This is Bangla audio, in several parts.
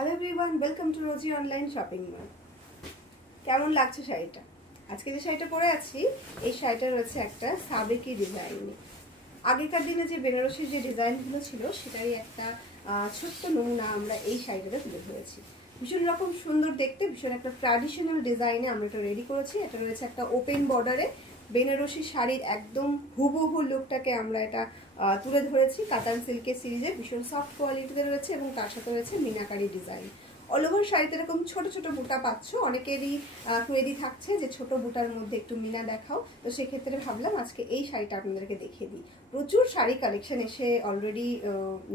Hello everyone, welcome to Rosy online shopping mall. কেমন লাগছে শাড়িটা? আজকে যে শাড়িটা পরে আছি, এই শাড়িটা রয়েছে একটা সাবেকি ডিজাইনে। আগেকার দিনে যে বেনারসির যে ডিজাইনগুলো ছিল সেটারই একটা ছোট্ট নমুনা আমরা এই শাড়িটাতে তুলে ধরেছি। ভীষণ রকম সুন্দর দেখতে, ভীষণ একটা ট্র্যাডিশনাল ডিজাইনে আমরা এটা রেডি করেছি। এটা রয়েছে একটা ওপেন বর্ডারে বেনারসি শাড়ির একদম হুবহু লুকটাকে আমরা এটা তুলে ধরেছি। কাতান সিল্কের সিরিজে ভীষণ সফট কোয়ালিটিতে রয়েছে এবং তার সাথে রয়েছে মিনাকারি ডিজাইন। অল ওভার শাড়িতে এরকম ছোট ছোট বুটা পাচ্ছ। অনেকেরই কোয়েরি থাকছে যে ছোট বুটার মধ্যে একটু মিনা দেখাও, তো সেক্ষেত্রে ভাবলাম আজকে এই শাড়িটা আপনাদেরকে দেখিয়ে দিই। প্রচুর শাড়ি কালেকশন এসে অলরেডি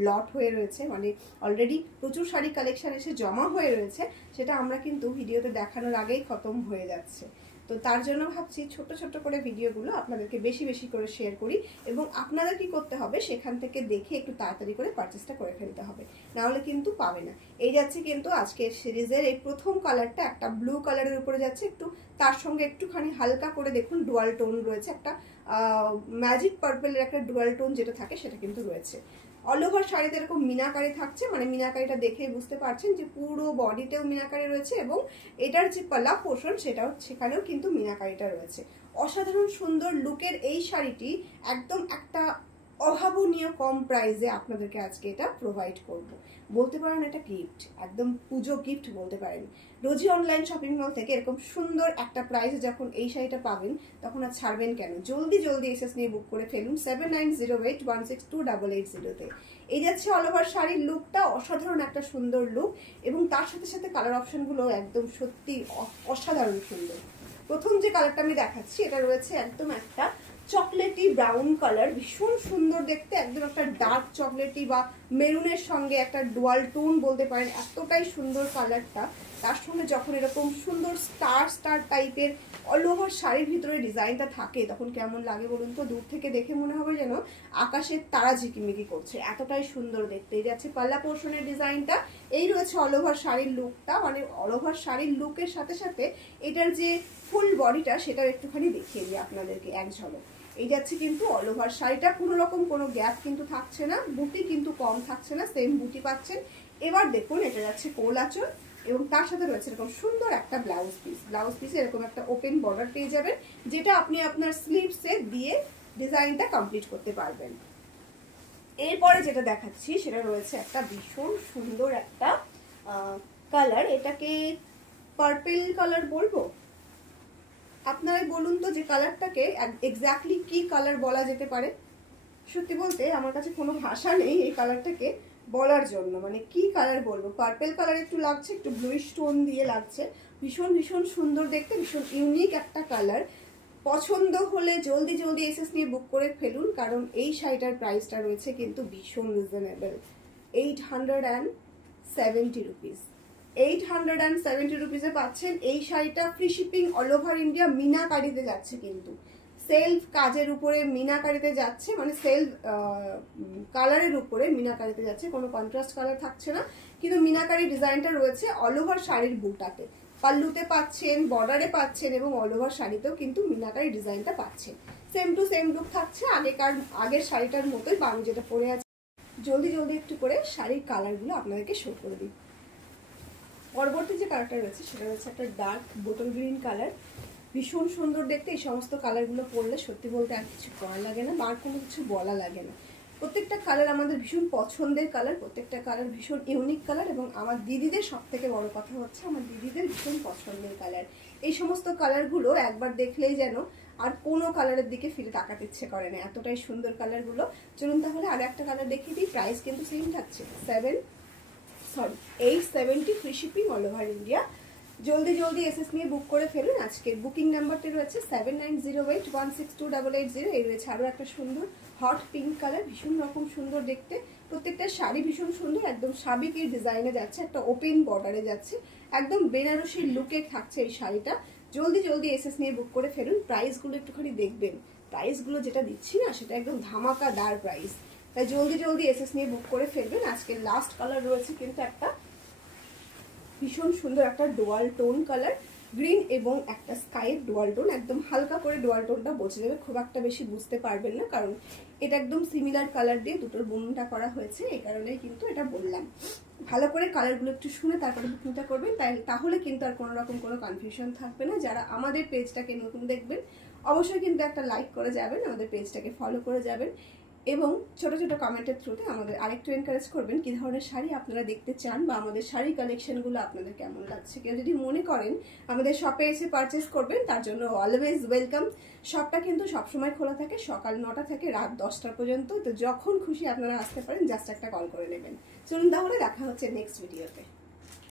লট হয়ে রয়েছে, মানে অলরেডি প্রচুর শাড়ি কালেকশন এসে জমা হয়ে রয়েছে, সেটা আমরা কিন্তু ভিডিওতে দেখানোর আগেই খতম হয়ে যাচ্ছে। তো তার জন্য ভাবছি ছোট ছোট করে ভিডিওগুলো আপনাদেরকে বেশি বেশি করে শেয়ার করি, এবং আপনাদের কি করতে হবে সেখান থেকে দেখে একটু তাড়াতাড়ি করে পারচেসটা করে ফেলতে হবে, নাহলে কিন্তু পাবে না। এই যাচ্ছে কিন্তু আজকের সিরিজের এই প্রথম কালারটা একটা ব্লু কালারের উপরে যাচ্ছে, একটু তার সঙ্গে একটুখানি হালকা করে দেখুন ডুয়াল টোন রয়েছে, একটা ম্যাজিক পার্পেলের একটা ডুয়াল টোন যেটা থাকে সেটা কিন্তু রয়েছে। অল ওভার শাড়িতে এরকম মিনাকারি থাকছে, মানে মিনাকারিটা দেখে বুঝতে পারছেন যে পুরো বডিতেও মিনাকারি রয়েছে, এবং এটার যে পাল্লা পোর্শন সেটাও সেখানেও কিন্তু মিনাকারিটা রয়েছে। অসাধারণ সুন্দর লুকের এই শাড়িটি একদম একটা অভাবনীয় কম প্রাইসে আপনাদেরকে আজকে এটা প্রোভাইড করব। বলতে পারেন এটা গিফট, একদম পুজো গিফট বলতে পারেন। রোজি অনলাইন শপিং মল থেকে এরকম সুন্দর একটা প্রাইসে যখন এই শাড়িটা পাবেন তখন আর ছাড়বেন কেন? জলদি জলদি এসএস নিয়ে বুক করে ফেলুন 7908162880-তে। এই যাচ্ছে অল ওভার শাড়ির লুকটা, অসাধারণ একটা সুন্দর লুক, এবং তার সাথে সাথে কালার অপশনগুলো একদম সত্যি অসাধারণ সুন্দর। প্রথম যে কালারটা আমি দেখাচ্ছি এটা রয়েছে একদম একটা চকলেটি ব্রাউন কালার, ভীষণ সুন্দর দেখতে, একদম একটা ডার্ক চকলেটি বা মেরুনের সঙ্গে একটা ডুয়াল টোন বলতে পারেন, এতটাই সুন্দর কালারটা। তার সঙ্গে যখন এরকম সুন্দর স্টার স্টার টাইপের অল ওভার শাড়ির ভিতরে ডিজাইনটা থাকে তখন কেমন লাগে বলুন তো? দূর থেকে দেখে মনে হবে যেন আকাশের তারা ঝিকিমিকি করছে, এতটাই সুন্দর দেখতে। এই যাচ্ছে পাল্লা পোর্শনের ডিজাইনটা, এই রয়েছে অল ওভার শাড়ির লুকটা, মানে অল ওভার শাড়ির লুকের সাথে সাথে এটার যে ফুল বডিটা সেটাও একটুখানি দেখিয়ে দিই আপনাদেরকে এক ঝলক। এই যাচ্ছে কিন্তু অল ওভার শাড়িটা, কোনো রকম কোনো গ্যাপ কিন্তু থাকছে না, বুটি কিন্তু কম থাকছে না, সেম বুটি পাচ্ছেন। এবার দেখুন এটা যাচ্ছে কোল আঁচল, এবং তার সাথে রয়েছে এরকম সুন্দর একটা ব্লাউজ পিস। ব্লাউজ পিসে এরকম একটা ওপেন বর্ডার পেয়ে যাবেন, যেটা আপনি আপনার স্লিভসে দিয়ে ডিজাইনটা কমপ্লিট করতে পারবেন। এরপরে যেটা দেখাচ্ছি সেটা রয়েছে একটা ভীষণ সুন্দর একটা কালার, এটাকে পার্পল কালার বলবো, আপনারাই বলুন তো যে কালারটাকে এক্স্যাক্টলি কি কালার বলা যেতে পারে। সত্যি বলতে আমার কাছে কোনো ভাষা নেই এই কালারটাকে বলার জন্য, মানে কি কালার বলবো। পার্পল কালার একটু লাগছে, একটু ব্লুইশ টোন দিয়ে লাগছে, ভীষণ ভীষণ সুন্দর দেখতে, ভীষণ ইউনিক একটা কালার। পছন্দ হলে জলদি জলদি এসএস নিয়ে বুক করে ফেলুন, কারণ এই শাড়িটার প্রাইসটা রয়েছে কিন্তু ভীষণ রিজনেবল, 870 রুপিস। 870 রুপিসে পাচ্ছেন এই শাড়িটা, free shipping all over India. মিনাকারিতে যাচ্ছে কিন্তু, সেলফ কাজের উপরে মিনাকারিতে যাচ্ছে, মানে সেলফ কালারের উপরে মিনাকারিতে যাচ্ছে, কোনো কন্ট্রাস্ট কালার থাকছে না, কিন্তু মিনাকারি ডিজাইনটা রয়েছে অল ওভার শাড়ির বুটাতে। পাল্লুতে পাচ্ছেন, বর্ডারে পাচ্ছেন, এবং অল ওভার শাড়িতেও কিন্তু মিনাকারি ডিজাইনটা পাচ্ছেন। সেম টু সেম লুক থাকছে আগের শাড়িটার মতোই। বাং যেটা পরে আছে, জলদি জলদি একটু করে শাড়ির কালারগুলো আপনাদেরকে শো করে দিই। পরবর্তী যে কালারটা রয়েছে সেটা হচ্ছে একটা ডার্ক বোটল গ্রিন কালার, ভীষণ সুন্দর দেখতে। এই সমস্ত কালারগুলো পরলে সত্যি বলতে আর কিছু করা লাগে না বা আর কোনো কিছু বলা লাগে না। প্রত্যেকটা কালার আমাদের ভীষণ পছন্দের কালার, প্রত্যেকটা কালার ভীষণ ইউনিক কালার, এবং আমার দিদিদের সব থেকে বড় কথা হচ্ছে আমার দিদিদের ভীষণ পছন্দের কালার। এই সমস্ত কালারগুলো একবার দেখলেই যেন আর কোনো কালারের দিকে ফিরে তাকাতে ইচ্ছে করে না, এতটাই সুন্দর কালারগুলো। চলুন তাহলে আর একটা কালার দেখিয়ে দিই। প্রাইস কিন্তু সেম থাকছে 870 free shipping all over India. জলদি জলদি এসএস নিয়ে বুক করে ফেলুন। আজকের বুকিং নাম্বারটি রয়েছে 7908162880। এই রয়েছে আরও একটা সুন্দর হট পিঙ্ক কালার, ভীষণ রকম সুন্দর দেখতে। প্রত্যেকটা শাড়ি ভীষণ সুন্দর, একদম সাবেকি ডিজাইনে যাচ্ছে, একটা ওপেন বর্ডারে যাচ্ছে, একদম বেনারসির লুকে থাকছে এই শাড়িটা। জলদি জলদি এসএস নিয়ে বুক করে ফেলুন। প্রাইসগুলো একটুখানি দেখবেন, প্রাইসগুলো যেটা দিচ্ছি না সেটা একদম ধামাকাদার প্রাইস, তাই জলদি জলদি এসএস নিয়ে বুক করে ফেলবেন। আজকের লাস্ট কালার রয়েছে কিন্তু একটা ভীষণ সুন্দর একটা ডুয়াল টোন কালার, গ্রিন এবং একটা স্কাইয়ের ডুয়াল টোন, একদম হালকা করে ডুয়াল টোনটা বোঝা যাবে, খুব একটা বেশি বুঝতে পারবেন না, কারণ এটা একদম সিমিলার কালার দিয়ে দুটোর বুনটা করা হয়েছে, এই কারণেই কিন্তু এটা বললাম। ভালো করে কালারগুলো একটু শুনে তারপরে বুকিংটা করবেন, তাহলে কিন্তু আর কোনো রকম কোনো কনফিউশন থাকবে না। যারা আমাদের পেজটাকে নতুন দেখবেন অবশ্যই কিন্তু একটা লাইক করে যাবেন, আমাদের পেজটাকে ফলো করে যাবেন, এবং ছোট ছোট কমেন্টের থ্রুতে আমাদের আরেকটু এনকারেজ করবেন কি ধরনের শাড়ি আপনারা দেখতে চান বা আমাদের শাড়ি কালেকশনগুলো আপনাদের কেমন লাগছে। কেউ যদি মনে করেন আমাদের শপে এসে পারচেস করবেন, তার জন্য অলওয়েজ ওয়েলকাম। শপটা কিন্তু সবসময় খোলা থাকে, সকাল 9টা থেকে রাত 10টা পর্যন্ত। তো যখন খুশি আপনারা আসতে পারেন, জাস্ট একটা কল করে নেবেন। চলুন তাহলে দেখা হচ্ছে নেক্সট ভিডিওতে।